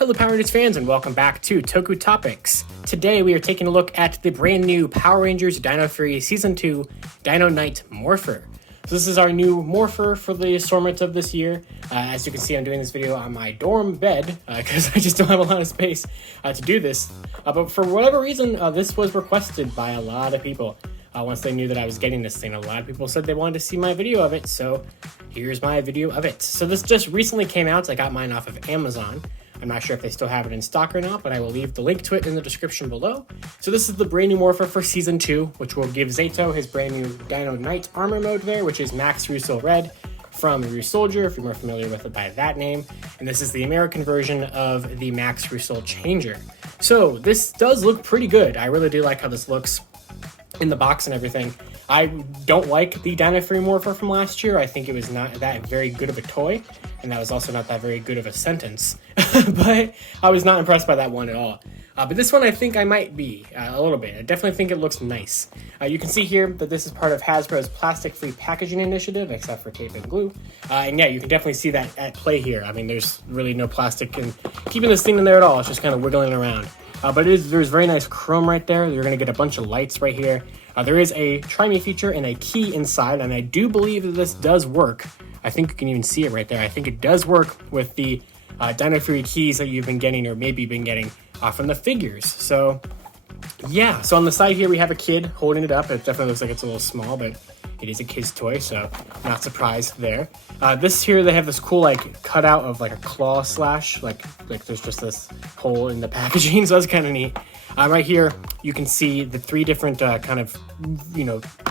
Hello Power Rangers fans and welcome back to Toku Topics. Today we are taking a look at the brand new Power Rangers Dino Fury Season 2 Dino Knight Morpher. So this is our new Morpher for the assortment of this year. As you can see, I'm doing this video on my dorm bed because I just don't have a lot of space to do this. But for whatever reason, this was requested by a lot of people. Once they knew that I was getting this thing, a lot of people said they wanted to see my video of it, so here's my video of it. So this just recently came out. I got mine off of Amazon. I'm not sure if they still have it in stock or not, but I will leave the link to it in the description below. So this is the brand new Morpher for Season 2, which will give Zato his brand new Dino Knight armor mode there, which is Max RyusoulChanger Red from Ryusoulger, if you're more familiar with it by that name. And this is the American version of the Max RyusoulChanger. So this does look pretty good. I really do like how this looks in the box and everything. I don't like the Dino Fury Morpher from last year. I think it was not that very good of a toy, and that was also not that very good of a sentence. But I was not impressed by that one at all. But this one I think I might be, a little bit. I definitely think it looks nice. You can see here that this is part of Hasbro's plastic-free packaging initiative, except for tape and glue. And yeah, you can definitely see that at play here. I mean, there's really no plastic in keeping this thing in there at all. It's just kind of wiggling around. But there's very nice chrome right there. You're going to get a bunch of lights right here. There is a Try Me feature and a key inside, and I do believe that this does work. I think you can even see it right there. I think it does work with the Dino Fury Keys that you've been getting, or maybe been getting from the figures. So yeah, so on the side here we have a kid holding it up. It definitely looks like it's a little small, but it is a kid's toy, so not surprised there. This here, they have this cool like cutout of like a claw slash, like there's just this hole in the packaging, so that's kind of neat. Right here, you can see the three different kind of,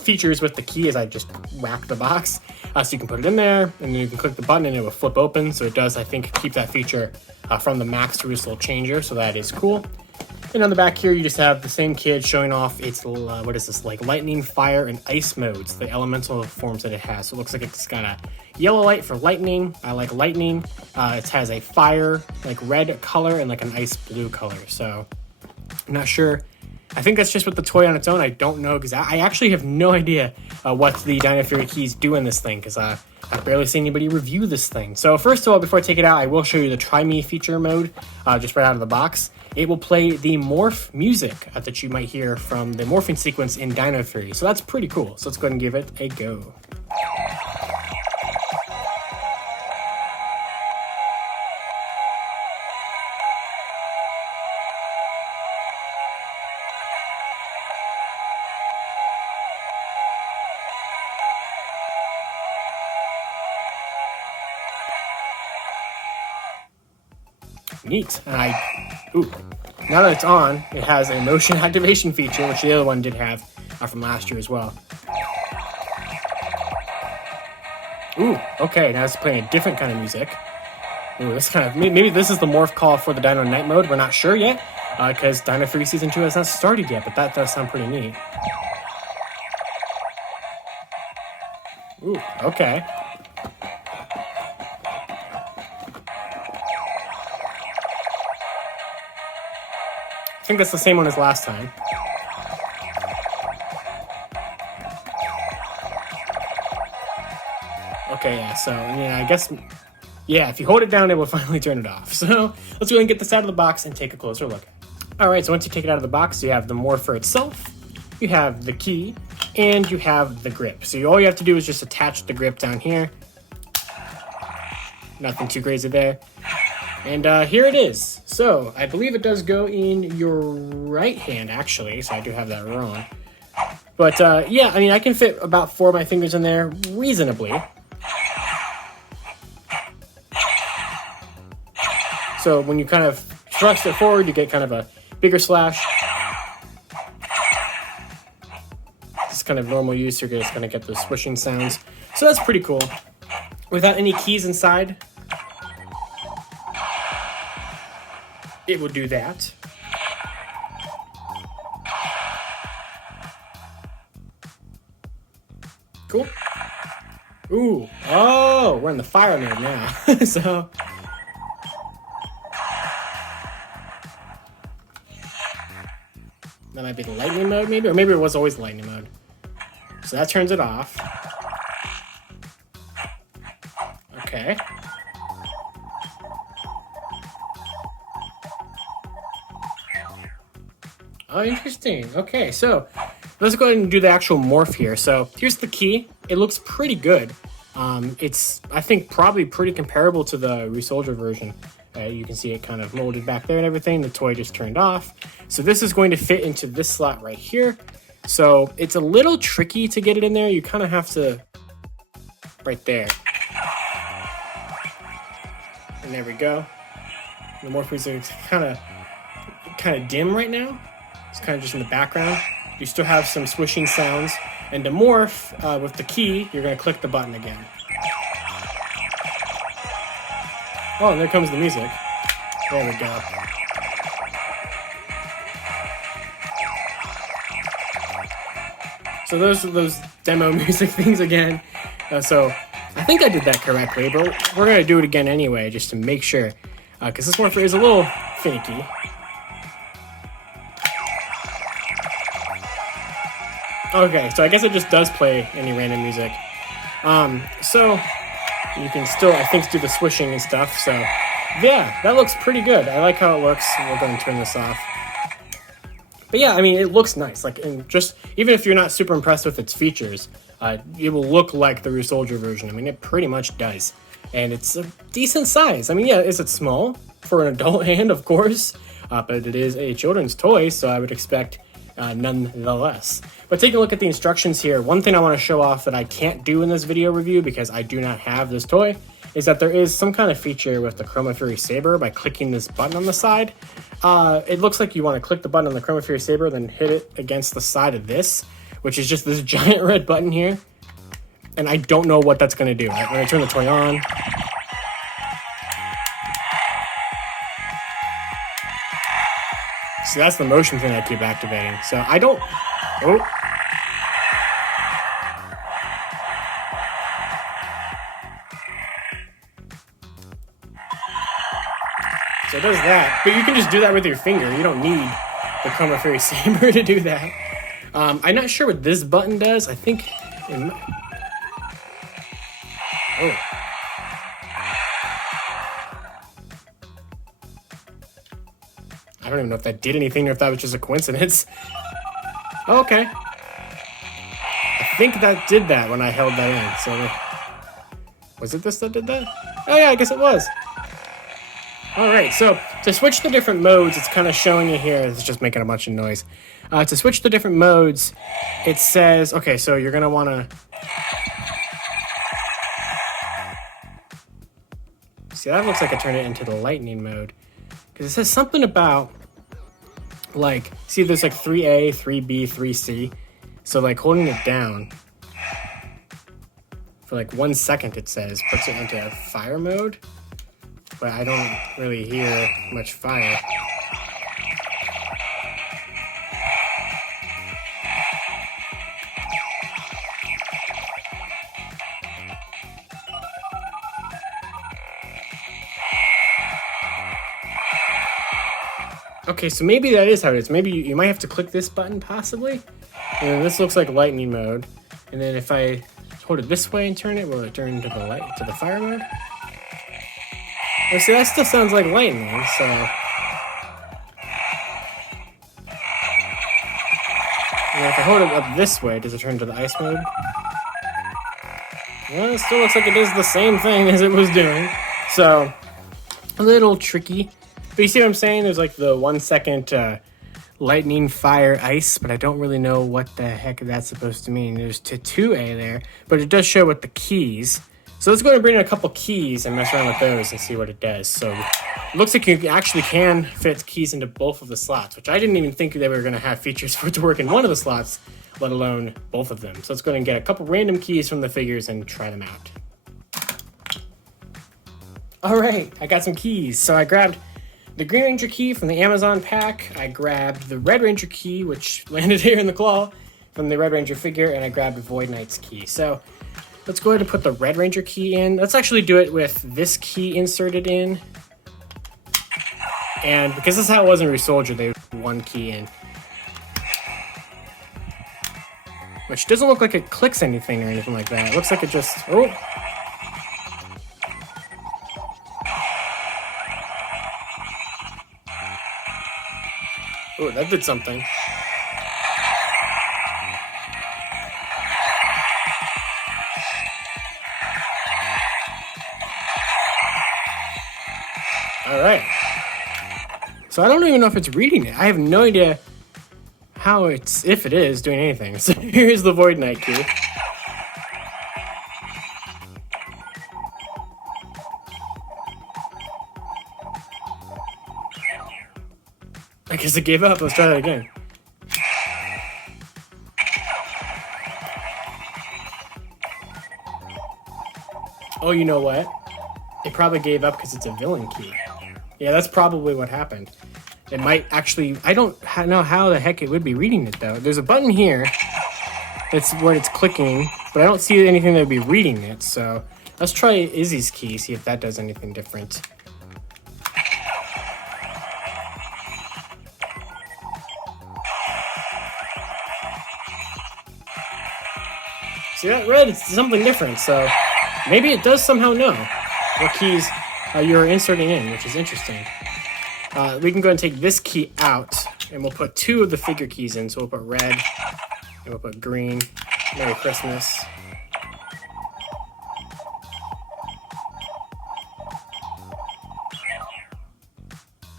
features with the key as I just whack the box. So you can put it in there, and then you can click the button and it will flip open. So it does, I think, keep that feature from the Max RyusoulChanger, so that is cool. And on the back here, you just have the same kid showing off its, what is this, like lightning, fire, and ice modes, the elemental forms that it has. So it looks like it's got a yellow light for lightning. I like lightning. It has a fire, like red color, and like an ice blue color. So I'm not sure. I think that's just with the toy on its own. I don't know, because I actually have no idea what the Dino Fury Keys do in this thing, because I've barely seen anybody review this thing. So first of all, before I take it out, I will show you the Try Me feature mode, just right out of the box. It will play the morph music that you might hear from the morphing sequence in Dino Fury. So that's pretty cool. So let's go ahead and give it a go. Neat. And now that it's on, it has a motion activation feature, which the other one did have from last year as well. Ooh, okay, now it's playing a different kind of music. Ooh, this kind of, maybe this is the morph call for the Dino Knight mode. We're not sure yet, because Dino Fury Season 2 has not started yet, but that does sound pretty neat. Ooh, okay. I think that's the same one as last time. Okay, yeah, so, yeah, I guess, yeah, if you hold it down, it will finally turn it off. So, let's go ahead and get this out of the box and take a closer look. Alright, so once you take it out of the box, you have the Morpher itself, you have the key, and you have the grip. So all you have to do is just attach the grip down here. Nothing too crazy there. And here it is. So I believe it does go in your right hand, actually. So I do have that wrong. But yeah, I mean, I can fit about 4 of my fingers in there reasonably. So when you kind of thrust it forward, you get kind of a bigger slash. It's kind of normal use. You're just going to get those swishing sounds. So that's pretty cool. Without any keys inside, it will do that. Cool. Ooh. Oh, we're in the fire mode now. So. That might be the lightning mode, maybe? Or maybe it was always lightning mode. So that turns it off. Okay. Oh, interesting. Okay, so let's go ahead and do the actual morph here. So here's the key. It looks pretty good. It's, I think, probably pretty comparable to the Ryusoulger version. You can see it kind of molded back there and everything. The toy just turned off. So this is going to fit into this slot right here. So it's a little tricky to get it in there. You kind of have to, right there. And there we go. The morphers are kind of dim right now. It's kind of just in the background. You still have some swishing sounds. And to morph with the key, you're going to click the button again. Oh, and there comes the music. There we go. So those are those demo music things again. So I think I did that correctly, but we're going to do it again anyway, just to make sure. Because this morpher is a little finicky. Okay, so I guess it just does play any random music. So you can still, I think, do the swishing and stuff. So yeah, that looks pretty good. I like how it looks. We'll go and turn this off. But yeah, I mean, it looks nice. Like, and just even if you're not super impressed with its features, it will look like the Ryusoulger version. I mean, it pretty much does. And it's a decent size. I mean, yeah, is it small for an adult hand? Of course. But it is a children's toy, so I would expect nonetheless. But taking a look at the instructions here, one thing I want to show off that I can't do in this video review because I do not have this toy is that there is some kind of feature with the Chroma Fury Saber by clicking this button on the side. It looks like you want to click the button on the Chroma Fury Saber, then hit it against the side of this, which is just this giant red button here. And I don't know what that's going to do. When I turn the toy on, see, that's the motion thing I keep activating. So I don't... Oh. So it does that. But you can just do that with your finger. You don't need the Chroma Fury Saber to do that. I'm not sure what this button does. I think... Oh. I don't even know if that did anything or if that was just a coincidence. Oh, okay. I think that did that when I held that in. So, was it this that did that? Oh yeah, I guess it was. Alright, so to switch the different modes, it's kind of showing you here. It's just making a bunch of noise. To switch the different modes, it says, okay, so you're going to want to... See, that looks like I turned it into the lightning mode. Because it says something about, like, see, there's like 3A, 3B, 3C. So, like, holding it down for like 1 second, it says, puts it into fire mode. But I don't really hear much fire. Okay, so maybe that is how it is. Maybe you might have to click this button, possibly. And then this looks like lightning mode. And then if I hold it this way and turn it, will it turn to the fire mode? Oh, see, that still sounds like lightning, so... And if I hold it up this way, does it turn to the ice mode? Well, it still looks like it does the same thing as it was doing. So, a little tricky. But you see what I'm saying? There's like the 1 second lightning, fire, ice, but I don't really know what the heck that's supposed to mean. There's 2A there, but it does show with the keys. So let's go ahead and bring in a couple keys and mess around with those and see what it does. So it looks like you actually can fit keys into both of the slots, which I didn't even think they were going to have features for it to work in one of the slots, let alone both of them. So let's go ahead and get a couple random keys from the figures and try them out. All right, I got some keys. So I grabbed the Green Ranger key from the Amazon pack. I grabbed the Red Ranger key, which landed here in the claw, from the Red Ranger figure, and I grabbed Void Knight's key. So let's go ahead and put the Red Ranger key in. Let's actually do it with this key inserted in. And because this is how it was in Ryusoulger, they put one key in. Which doesn't look like it clicks anything or anything like that. It looks like it just... Oh! Oh, that did something. right. So I don't even know if it's reading it. I have no idea how it's, if it is, doing anything. So here's the Void Knight key. I guess it gave up. Let's try that again. Oh, you know what? It probably gave up because it's a villain key. Yeah, that's probably what happened. It might actually... I don't know how the heck it would be reading it, though. There's a button here. That's where it's clicking, but I don't see anything that would be reading it, so... Let's try Izzy's key, see if that does anything different. See that red? It's something different, so... Maybe it does somehow know what keys you're inserting in, which is interesting. We can go ahead and take this key out, and we'll put 2 of the figure keys in. So we'll put red, and we'll put green. Merry Christmas.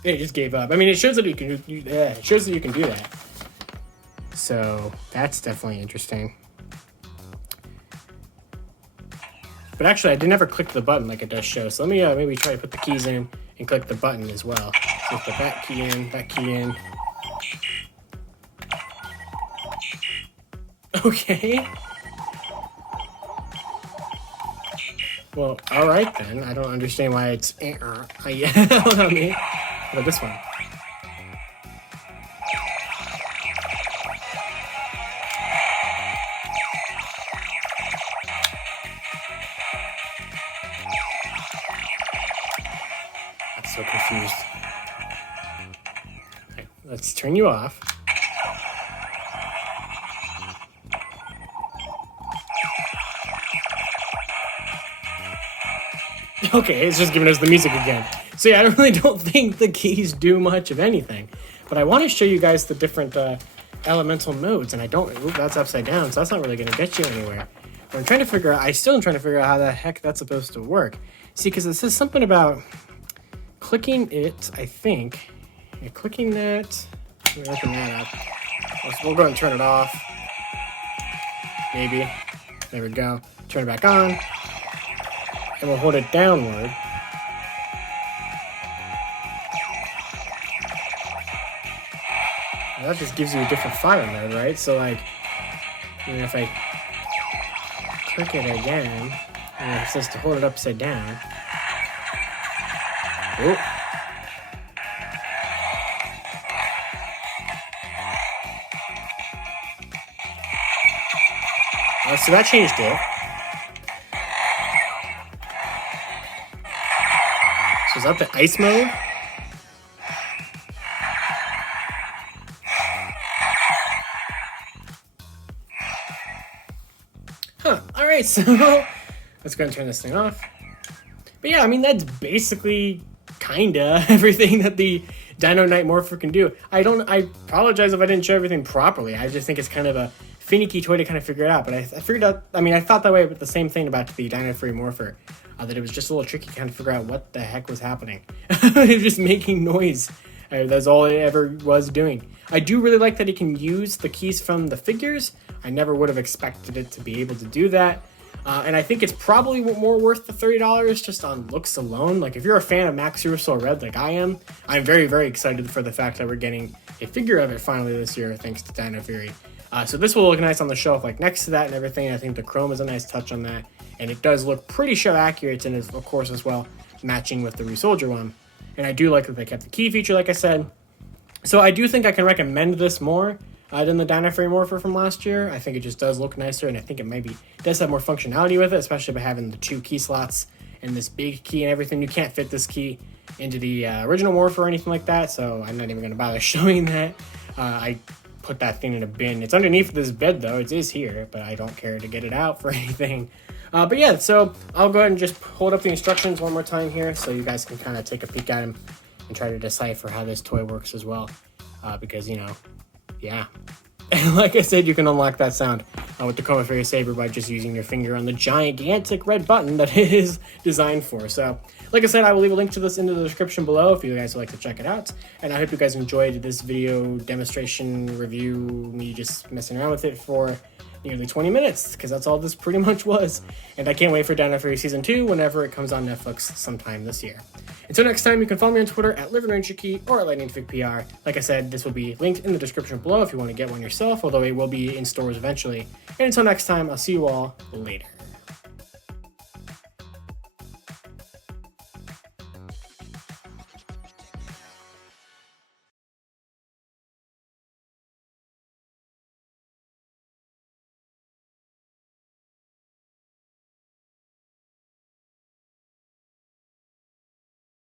It just gave up. I mean, it shows that you can. It shows that you can do that. So that's definitely interesting. But actually, I did never click the button like it does show. So let me maybe try to put the keys in and click the button as well. So put that key in, that key in. Okay. Well, all right then. I don't understand why it's yelled at me. What about this one? So confused. Okay, let's turn you off. Okay, it's just giving us the music again. So yeah, I really don't think the keys do much of anything. But I want to show you guys the different elemental modes, and I don't... Ooh, that's upside down, so that's not really going to get you anywhere. But I'm trying to figure out... I still am trying to figure out how the heck that's supposed to work. See, because it says something about... Clicking it, I think. Yeah, clicking that. Let me open that up. We'll go ahead and turn it off. Maybe. There we go. Turn it back on. And we'll hold it downward. And that just gives you a different fire mode, right? So, like, you know, if I click it again, and it says to hold it upside down. Oh. So that changed it. So is that the ice mode? Huh. Alright, so let's go and turn this thing off. But yeah, I mean, that's basically kinda everything that the Dino Knight Morpher can do. I apologize if I didn't show everything properly. I just think it's kind of a finicky toy to kind of figure it out. But I figured out, I mean, I thought that way with the same thing about the Dino Fury Morpher. That it was just a little tricky to kind of figure out what the heck was happening. It was just making noise. That's all it ever was doing. I do really like that it can use the keys from the figures. I never would have expected it to be able to do that. And I think it's probably more worth the $30 just on looks alone. Like, if you're a fan of Max RyusoulChanger Red like I am, I'm very, very excited for the fact that we're getting a figure of it finally this year, thanks to Dino Fury. So this will look nice on the shelf, like next to that and everything. I think the chrome is a nice touch on that. And it does look pretty show accurate, and is, of course, as well, matching with the Ryusoulger one. And I do like that they kept the key feature, like I said. So I do think I can recommend this more than the Dino Fury Morpher from last year. I think it just does look nicer, and I think it does have more functionality with it, especially by having the 2 key slots and this big key and everything. You can't fit this key into the original Morpher or anything like that, so I'm not even going to bother showing that. I put that thing in a bin. It's underneath this bed, though. It is here, but I don't care to get it out for anything. But yeah, so I'll go ahead and just hold up the instructions one more time here so you guys can kind of take a peek at them and try to decipher how this toy works as well. Because, you know, yeah. And like I said, you can unlock that sound. with the Coma Fairy Saber by just using your finger on the gigantic red button that it is designed for. So, like I said, I will leave a link to this in the description below if you guys would like to check it out. And I hope you guys enjoyed this video demonstration review, me just messing around with it for nearly 20 minutes, because that's all this pretty much was. And I can't wait for Dino Fury Season 2 whenever it comes on Netflix sometime this year. Until next time, you can follow me on Twitter at LivingRangerKey or at LightningTwigPR. Like I said, this will be linked in the description below if you want to get one yourself, although it will be in stores eventually. And until next time, I'll see you all later.